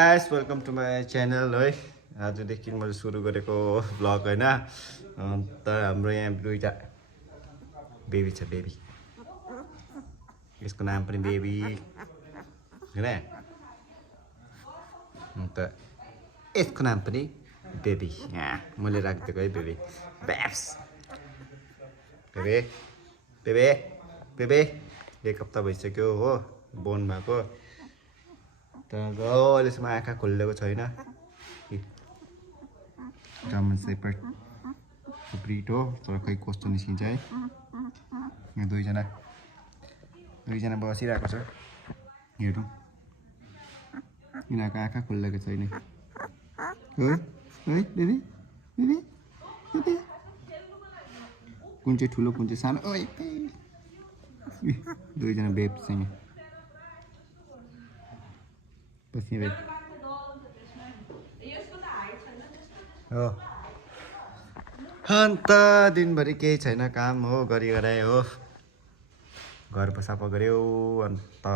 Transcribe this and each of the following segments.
Guys welcome to my channel है। आजदेखि मैले सुरु गरेको भ्लग होइन। अन्त हाम्रो यहाँ दुईटा बेबी छ। बेबी यसको नाम पनि बेबी होइन। अन्त यसको नाम पनि बेबी। मैले राखिदिएको है बेबी। ब्याप्स बेबी बेबी बेबी 1 हप्ता भइसक्यो हो बोन भएको। तर अहिलेसम्म आँखा खोलेको छैन। जर्मन सेपर्ड ब्रिड हो तर खै कस्तो निस्किन्छ है। यहाँ दुईजना बसिरहेको छ। हेरौँ यिनीहरूको आँखा खोलेको छैन। है बेबी बेबी बेबी कुन चाहिँ ठुलो कुन चाहिँ सानो। दुईजना बेबसँग बसिरहेको हो। अन्त दिनभरि केही छैन काम हो गरिगरायो हो। घर सफा गऱ्यो अन्त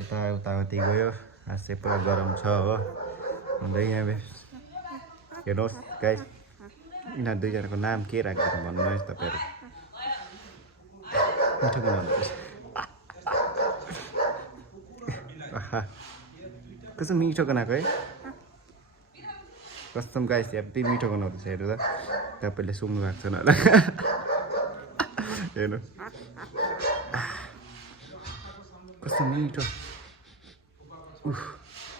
यताउति गयो। आज चाहिँ पुरा गरम छ हो। अन्त यहाँ हेर्नुहोस् गाइस यिनीहरू दुईजनाको नाम के राखिदिनु भन्नुहोस् तपाईँहरू। मिठो बनाउनुपर्छ। कस्तो मिठो बनाएको है। कस्तम गाइस हेब्बी मिठो बनाउँदैछ। हेर्नु त तपाईँले सुन्नु भएको छैन होला। हेर्नु कस्तो मिठो।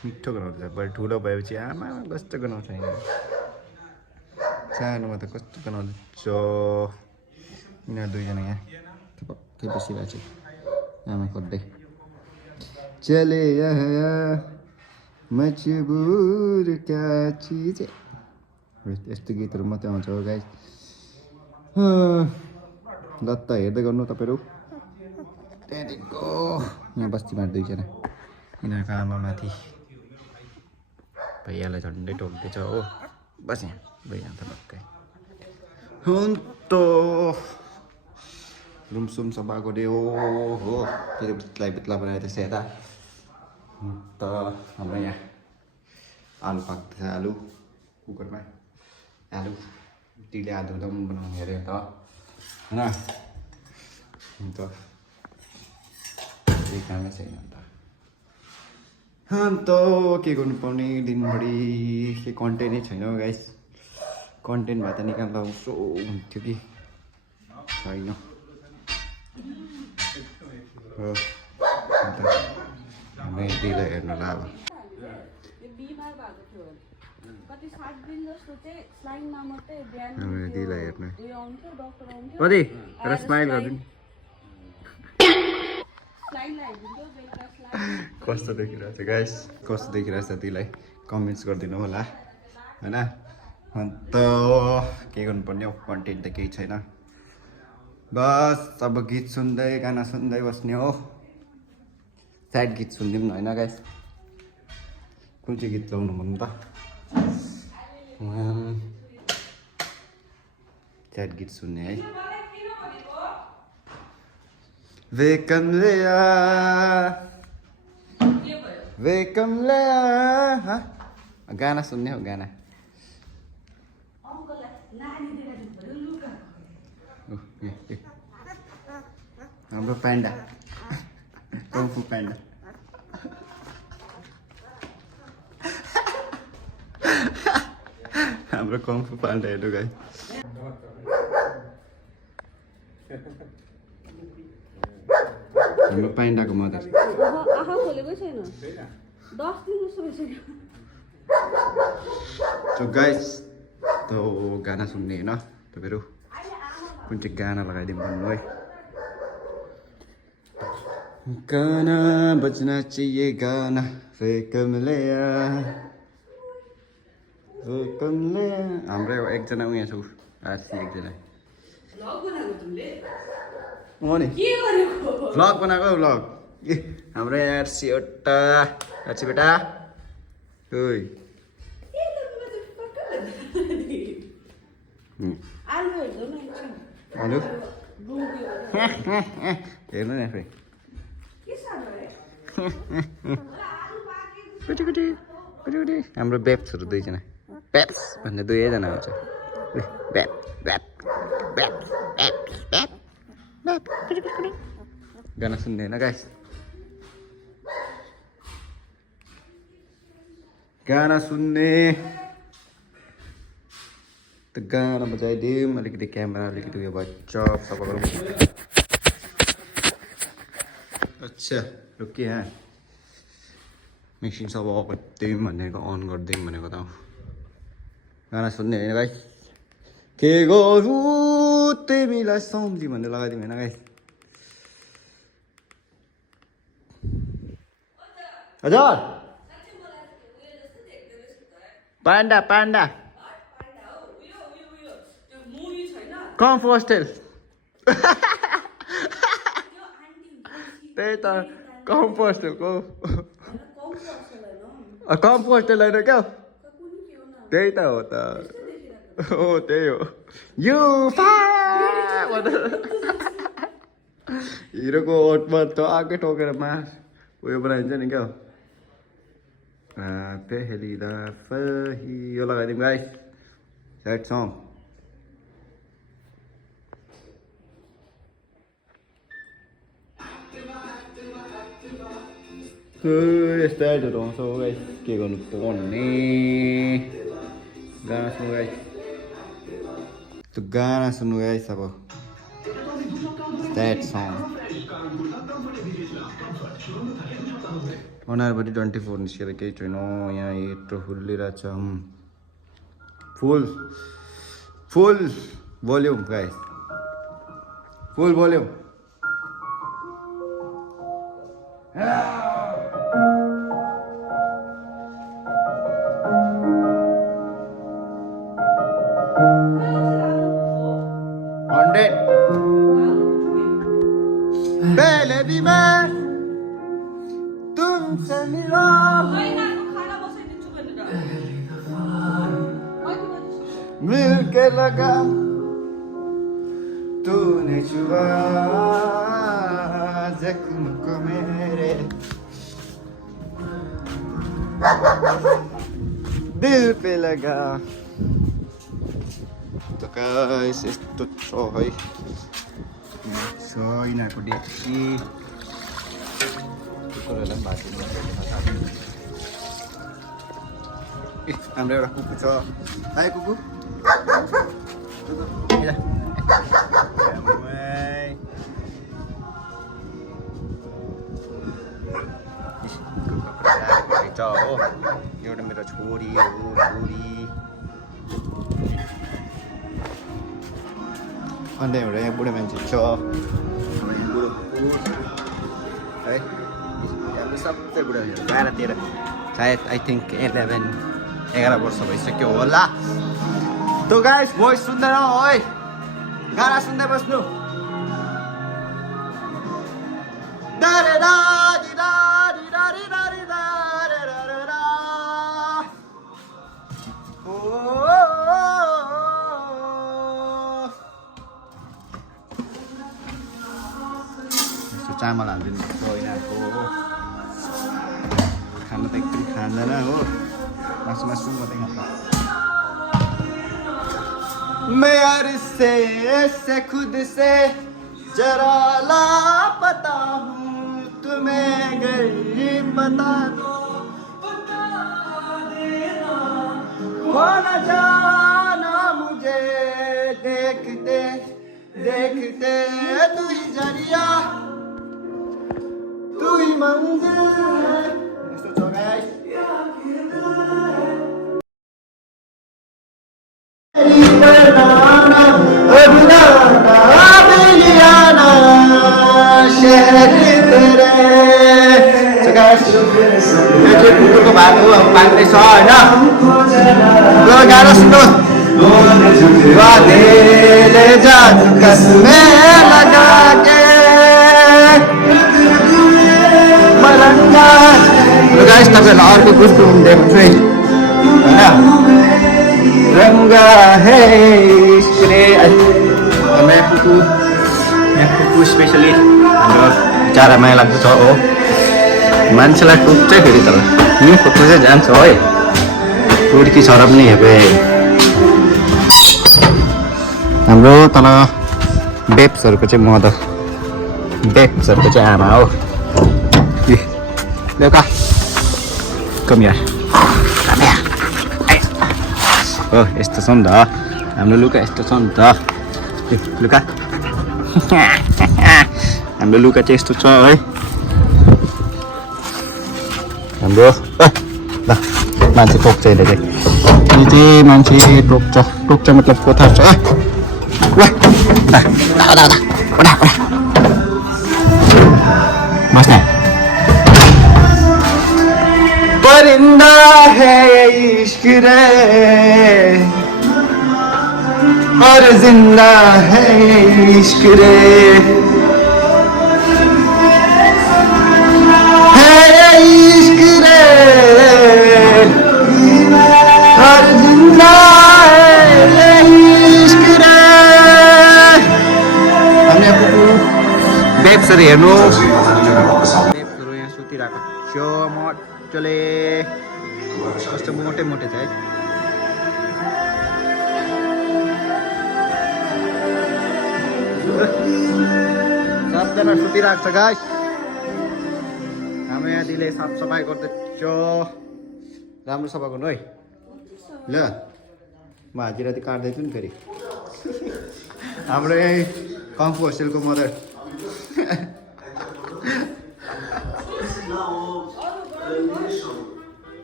मिठो बनाउँदैछ। बढी ठुलो भएपछि आमा कस्तो बनाउँछ। सानोमा त कस्तो बनाउँदैछ। यिनीहरू दुईजना यहाँ पक्कै बसिरहेको छ आमा खोज्दै। चले मजबुर क्या चिज। यस्तो गीतहरू मात्रै आउँछ हो गाइस। ल त हेर्दै गर्नु तपाईँहरू। त्यहाँदेखिको यहाँ बस्तीमा दुईजना यिनीहरूको आमा माथि भैयालाई झन्डै टोक्दैछ हो। बस यहाँ भइहाल्छ त भक्कै। अन्त रुमसुम सफा गऱ्यो हो। फेरि भित्ला बनाएर त्यसो यता। अन्त हाम्रो यहाँ आलु पाक्दैछ। आलु कुकरमा आलु दिदीले आलुदम बनाउने अरे त होइन। अन्त केही कामै छैन। अन्त के गर्नुपर्ने दिनभरि के कन्टेन्टै छैन गाइस। कन्टेन्ट भए त निकाल्दा उसो हुन्थ्यो कि छैन। अन्त हामी दिदीलाई हेर्नु ल अब। दिदीलाई हेर्नु कति र स्माइल गरिदिनु। कस्तो देखिरहेछ गाइस। कस्तो देखिरहेछ दिदीलाई कमेन्ट्स गरिदिनु होला होइन। अन्त के गर्नुपर्ने हो कन्टेन्ट त केही छैन। बस अब गीत सुन्दै गाना सुन्दै बस्ने हो। स्याड गीत सुनिदिउँ न होइन गाइस। कुन चाहिँ गीत लाउनु भन्नु त। स्याड गीत सुन्ने है। वेकमलेया गाना सुन्ने हो गाना। हाम्रो प्यान्डा कङ्फु प्यान्डा। हाम्रो कङ्फु प्यान्डा हेर्नु गाइस। हाम्रो प्यान्डाको मदर। आँखा खोलेकै छैन 10 दिन जस्तो भइसक्यो। सो गाइस त गाना सुन्ने होइन तपाईँहरू। कुन चाहिँ गाना लगाइदिउँ भन्नु है। गाना बजना चाहिए गाना। वेकमलेया हाम्रो एकजना उयो छ आरसी एकजना। भ्लग बनाएको भ्लग हाम्रो आरसी एउटा आरसी बेटा। हेर्नु हेर्नु नि आफै। कुटी कुटी कुटी कुटी हाम्रो बेप्सहरू दुईजना बेप्स भन्ने दुवैजना हुन्छ बेप बेप बेप बेप बेप बेप कुटी कुटी कुटी गाना सुन्ने होइन गाइस गाना सुन्ने त गाना बजाइदिउँ अलिकति क्यामेरा अलिकति उयो भयो चप सफा गरौँ अच्छा रुकिए यहाँ मिक्सिङ सब अफ गरिदिउँ भनेको अन गरिदिउँ भनेको त गाना सुन्ने होइन गाइस के गरौँ तिमीलाई सम्झी भन्ने लगाइदिउँ होइन गाइस हजुर पान्डा पान्डा कम्पोस्टेल त्यही त कम्पोस्टेलको कम्पोस्टेल होइन क्या त्यही त हो त हो त्यही हो यो हिरोको ओटमा त आगै ठोकेर उयो बनाइन्छ नि क्या पहली दफा यो लगाइदिउँ गाइस स्याड सङ यस्तो एडहरू आउँछ गाइस के गर्नु पर्ने गाना सुन्नु गाइस त्यो गाना सुन्नु गाइस अब स्याड सङ अनारपट्टि 24 निस्केर केही छैन यहाँ यत्रो फुलिरहेछ फुल फुल भोल्युम गाइस फुल भोल्युम पहले भी मैं तुमसे मिला मिल के लगा तूने छुआ जख्म को मेरे दिल पे लगा तो गाइस यस्तो छ है यिनीहरूको डेक्ची कुकुरहरूलाई पनि भात हाम्रो एउटा कुकुर छ आयो कुकुर हो एउटा मेरो छोरी हो छोरी अन्त एउटा यहाँ बुढो मान्छे छ है हाम्रो सबै बुढो 12-13 सायद आई थिङ्क 11 वर्ष भइसक्यो होला त गाइस भोइस सुन्दैन है गाना सुन्दै बस्नु चामल हालिदिनु पर्छ यिनीहरूको खाना त एकदम खाँदैन हो मासु मासु मात्रै खान्छ मैं यार से खुद से जरा लापता हूँ तुम्हें गरीब बता दो हो न जाना मुझे देखते देखते तू ही जरिया तू ही मंजिल ऐसे तो गाइस कुकुरको भात हो पाक्दैछ होइन गाना सुन्नु गाइस तपाईँहरूलाई अर्को कुकुर देखाउँछु है होइन रङ्गा है यहाँ कुकुर स्पेसली हाम्रो चारा माया लाग्दछ हो मान्छेलाई टोक्छ फेरि तर नि खोज्नु चाहिँ जान्छ है उड्की छरप नि हेपे हाम्रो तल बेप्सहरूको चाहिँ मदर बेप्सहरूको चाहिँ आमा हो ल्याउका कमिया हो यस्तो छ नि त हाम्रो लुका यस्तो छ नि त लुका हाम्रो लुका चाहिँ यस्तो छ है हाम्रो ल मान्छे टोक्छ यसले चाहिँ अनि चाहिँ मान्छे टोक्छ मतलब कोथार छ बस्ने परिंदा है इश्क रे और जिंदा है इश्क रे है इश्क रे और जिंदा है इश्क रे हमने बेप्सहरू हेर्नु बेप्सहरू यहाँ सुतिरहेको छ्यो मजाले कस्तो मोटे मोटे छ है सबजना सुतिरहेको छ गाइस हाम्रो यहाँ दिदीले साफ सफाइ गर्दैछ राम्रो सफा गर्नु है ल म हाजिरा चाहिँ काट्दैछु नि फेरि हाम्रो यही कङ्फु होस्टेलको मदर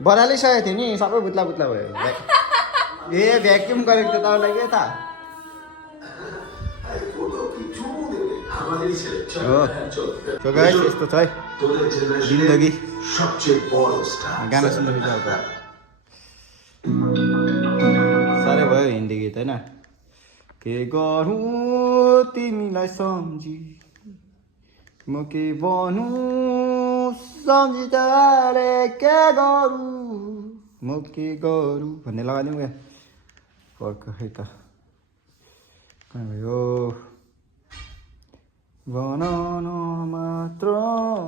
बनालिसकेको थियो नि सबै बुत्ला बुत्ला भयो ए भ्याक्युम गरेको थियो तपाईँलाई के थाहा हो सो गाइस यस्तो छ है जिन्दगी गाना सुन्नु बिचारको साह्रै भयो हिन्दी गीत होइन के गरौँ तिमीलाई सम्झी म के भनौँ सम्झिँदाले के गरौँ म के गरौँ भन्ने लगाइदिउँ क्या फर्क खै त कहाँ भयो भन न मात्र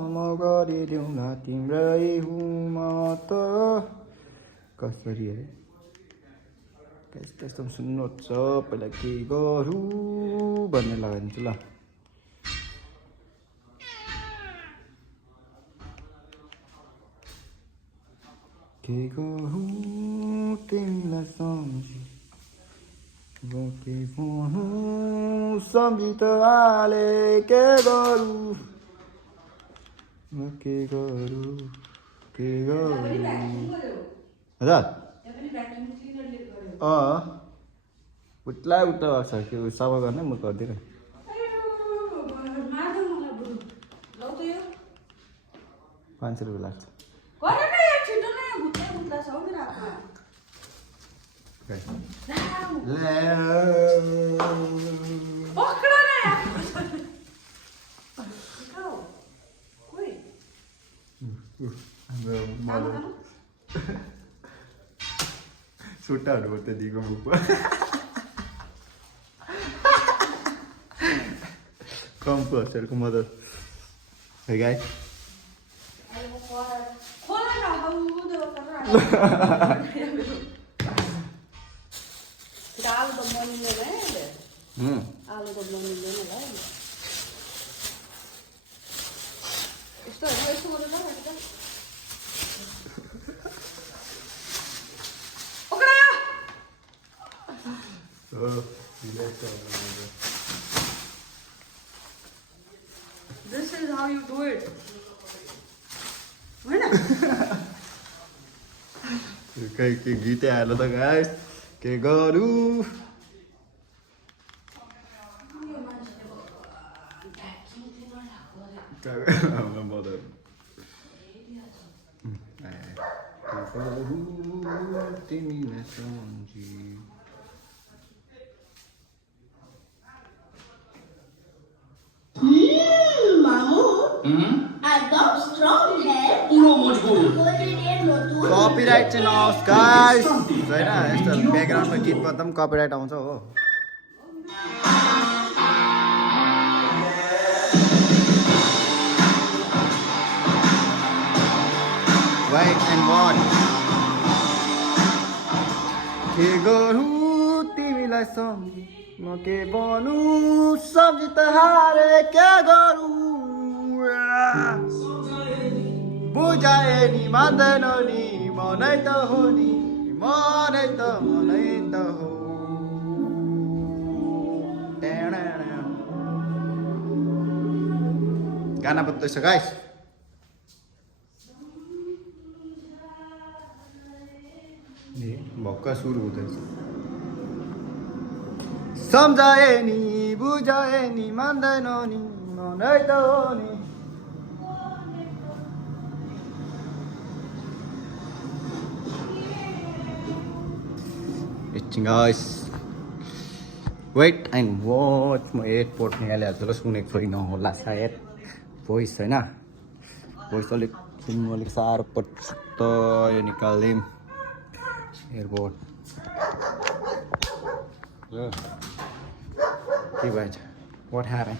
म गरिदिउँला तिम्रै हुँ म त कसरी है त्यस्तो सुन्नु छ पहिला के गरौँ भन्ने लगाइदिन्छु ल के गरौँ तिमीलाई सम्झी म के भनौँ सम्झी त हाले के गरौँ म के गरौँ हजुर उठ्ला उठ्ला भएको छ कि सफा गर्ने म गर्दिनँ 500 रुपियाँ लाग्छ सुट्टाहरू पर्छ दिएको मुखमा कम्पो होस्टेलको मदर है गाई This is how you do it. के गीतै आएर त गाइस के गरौँ मदर तिमीलाई सम्झी कपिराइट चाहिँ नआओस् गाइस होइन यस्तो ब्याकग्राउन्डमा गीत गर्दा पनि कपिराइट आउँछ हो Wait and watch. के गरौँ तिमीलाई सम्झी म के बनौँ सम्झी त हारे क्या गरौँ बुझाए नि मान्दैन नि मनै त हो नि मनै त हो गाना बज्दैछ गाइस भक्क सुरु हुँदैछ सम्झाए नि बुझाए नि मान्दैन नि मनै त हो नि एकछिन गाइस वेट एन्ड वाच म एयरपोर्ट निकालिहाल्छु ल सुनेको छैन होला सायद भोइस होइन भोइस अलिक सुन्नु अलिक साह्रो पर्छ त यो निकाल्दिउँ एयरपोर्ट के भएछ वाट ह्यापन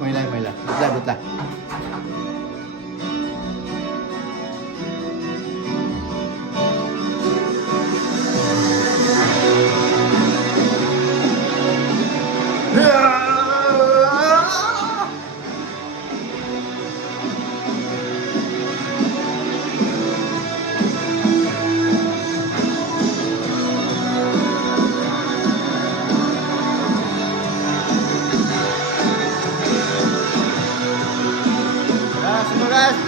मैला बुझ्ला बुझ्ला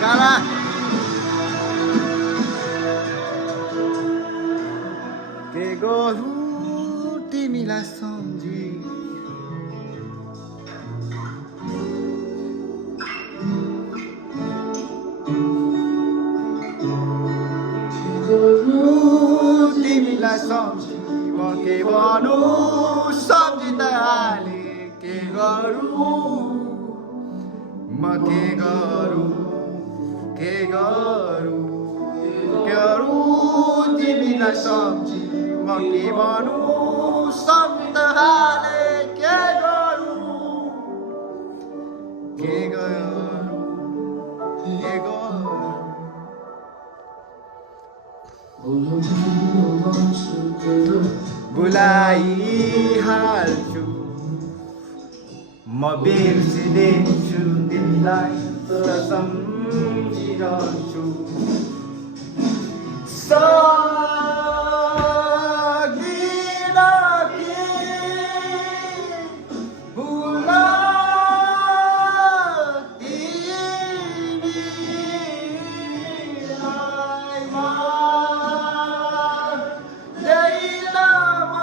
गाना के गरौँ तिमीलाई सम्झी तिमीलाई सम्झी म के भनौँ सम्झी त हाले के गरौँ म के गरौँ के गरौँ तिमीलाई सम्झी म के भनौँ सम्झी त हाले के गरौँ बुलाइहाल्छु म बिर्सिदिन्छु तिमीलाई तर सम्झिरहन्छु सक्दिन कि भुल्न तिमीलाई मान्दैन म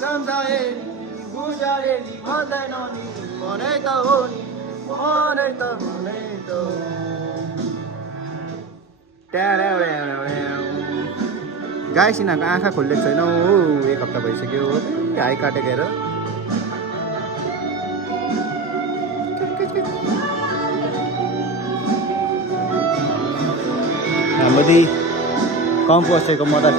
सम्झाए बुझाए नि भन्दैन नि मनै त हो नि मनै त हो गाइस यिनीहरूको आँखा खोलिएको छैन हो 1 हप्ता भइसक्यो हाई काटेको हेर हाम्रो कम पसेको मद्दत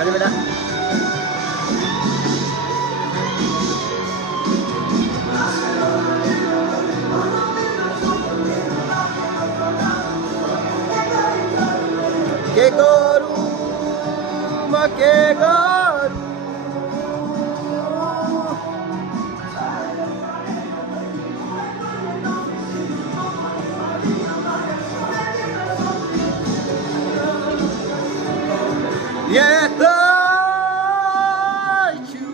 Kali beda. के गरौँ म के गरौँ यताछु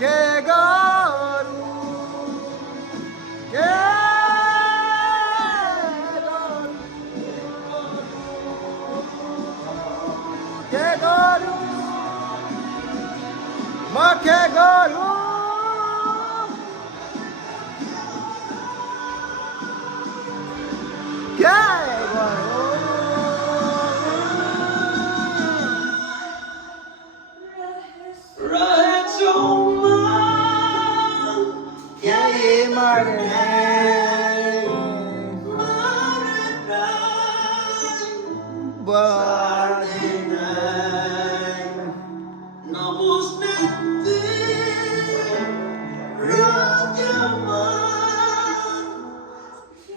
के गरौँ के गरौँ के गरौँ के गरौँ यही मर्ने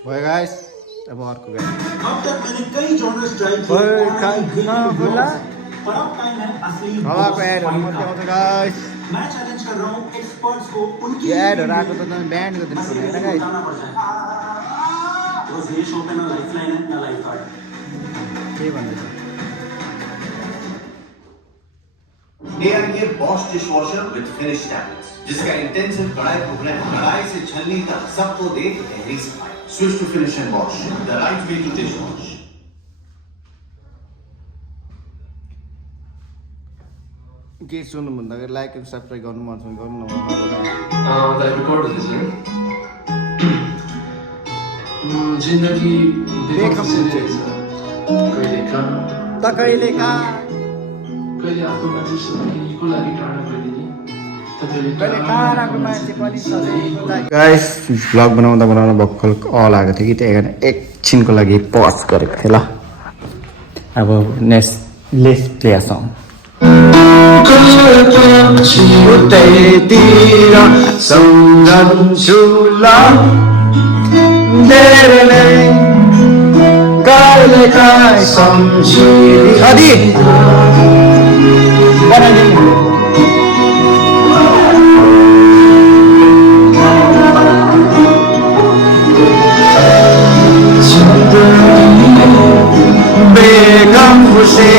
भयो गाइस अब अर्को गाइस अब तक मैंने कई जॉनर्स ट्राई किए भयो और टाइम ग्रीन बोला पर अब टाइम है असली हवाको एडहरु मात्रै आउँछ गाइस मैं चैलेंज कर रहा हूं एक्सपर्ट्स को उनकी यो एडहरु आएको त ब्यान्ड गरिदिनु पर्ने हैन गाइस बस ये शो पे ना लाइफलाइन है ना लाइफ कार्ड के भन्दैछ एयर ये Bosch dishwasher with finish tablets जिसका इंटेंसिव कढ़ाई प्रोग्राम कढ़ाई से छलनी तक सबको दे गहरी सफाई switch to Finish and wash the right way to dish wash के सुन्नु भन्दाखेरि लाइक एन्ड सब्स्क्राइब गर्नु मन छ गर्नु नभए that record is it? जिन्दगी देखम सिरियस कहिले कहाँ त कहिले का कहिले आफ्नो मान्छेसँग को लागि टाढा गरिदिने कहिले काराको मान्छे पनि सधैँको लागि गाइस भ्लग बनाउँदा बनाउँदा भक्कल अल आएको थियो कि त्यही कारण एकछिनको लागि पज गरेको थिएँ ल अब next let's play a song उतैतिर सम्झन्छु ल धेरै नै कहिले काहीँ सम्झिने अदि बनाइदिनु बेगम खुसी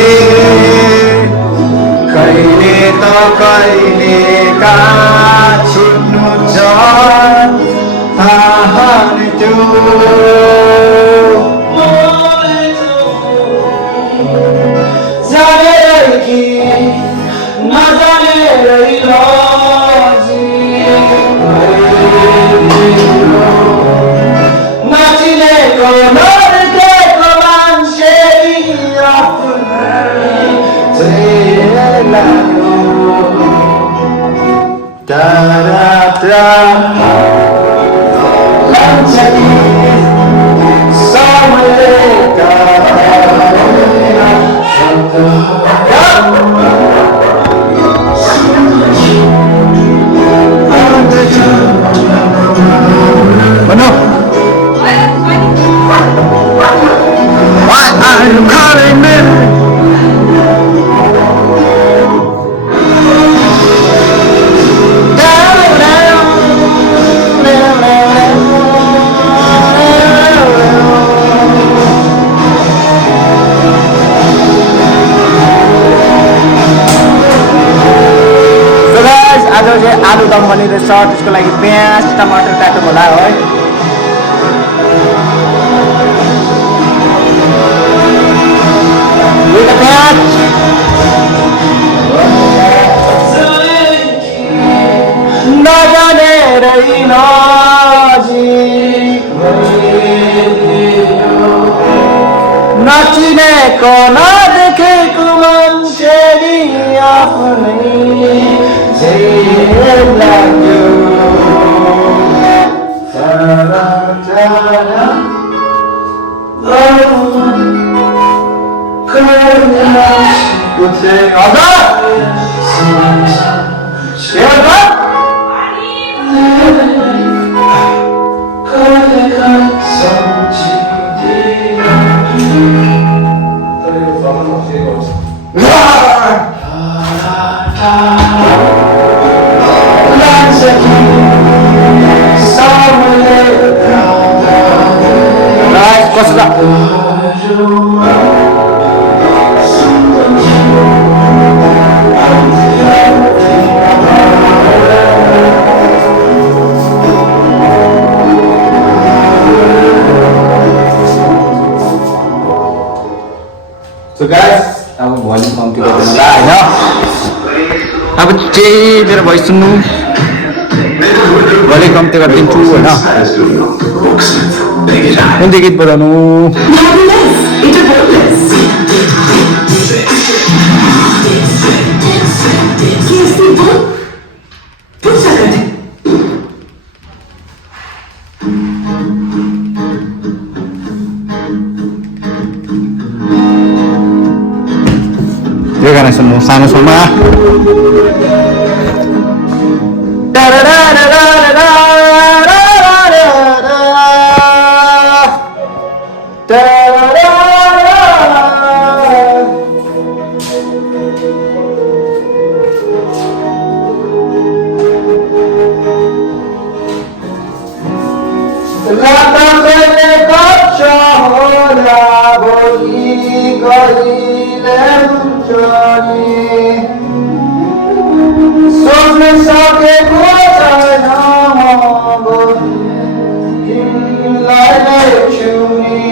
कहिले त कहिले का छुट्नु छ थाहा नै त्यो जानेरै कि नजानेरै नाचिनेको नर्केको मान्छे Why are you calling me? आज चाहिँ आलुदम बनिरहेछ त्यसको लागि प्याज टमाटर काट्नु होला है प्याज नजानेरै नजिक नचिनेको नदेखेको मान्छे आफ्नै लाग्यो केही मेरो भोइस सुन्नु भोलि कम्ती गरिदिन्छु होइन कुन चाहिँ गीत बजाउनु यो गाना सुन्नु सानो छेउमा सोच्न सकेको छैन तिमीलाई छुने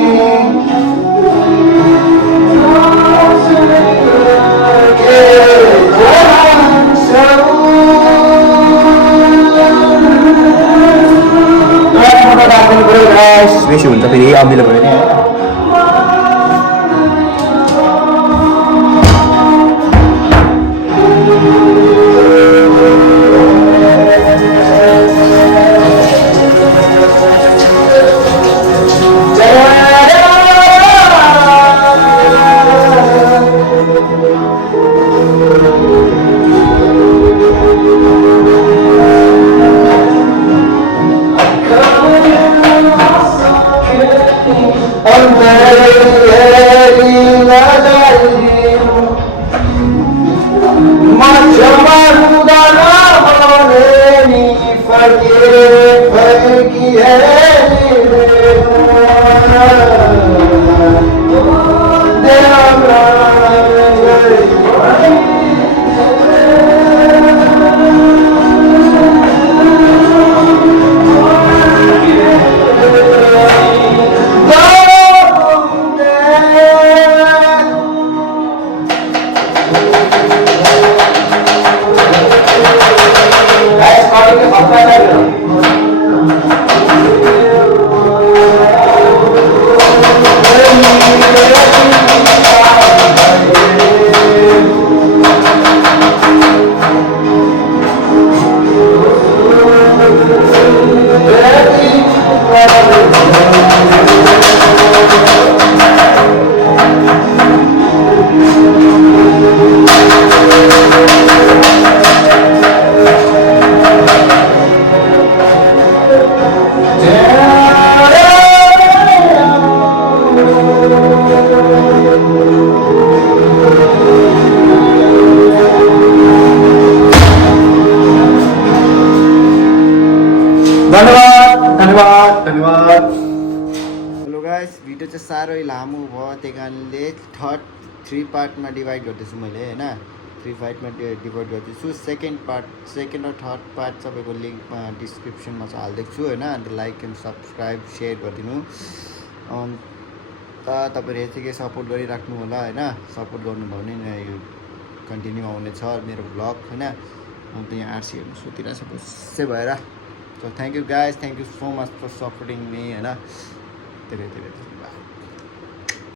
बेसी हुन्छ फेरि अमिलो भयो नि हेलो गाइस भिडियो चाहिँ साह्रै लामो भयो त्यही कारणले थ्री पार्टमा डिभाइड गर्दैछु मैले होइन 3 पार्टमा डिभाइड गर्दैछु सेकेन्ड र थर्ड पार्ट तपाईँको लिङ्कमा डिस्क्रिप्सनमा चाहिँ हालिदिएको छु होइन अन्त लाइक एन्ड सब्सक्राइब सेयर गरिदिनु अन्त तपाईँहरू यतिकै सपोर्ट गरिराख्नु होला होइन सपोर्ट गर्नुभयो भने यो कन्टिन्यू आउनेछ मेरो भ्लग होइन अन्त यहाँ आरसी हेर्नु सुतिरहेको छ बस्से भएर So thank you guys, thank you so much for supporting me, and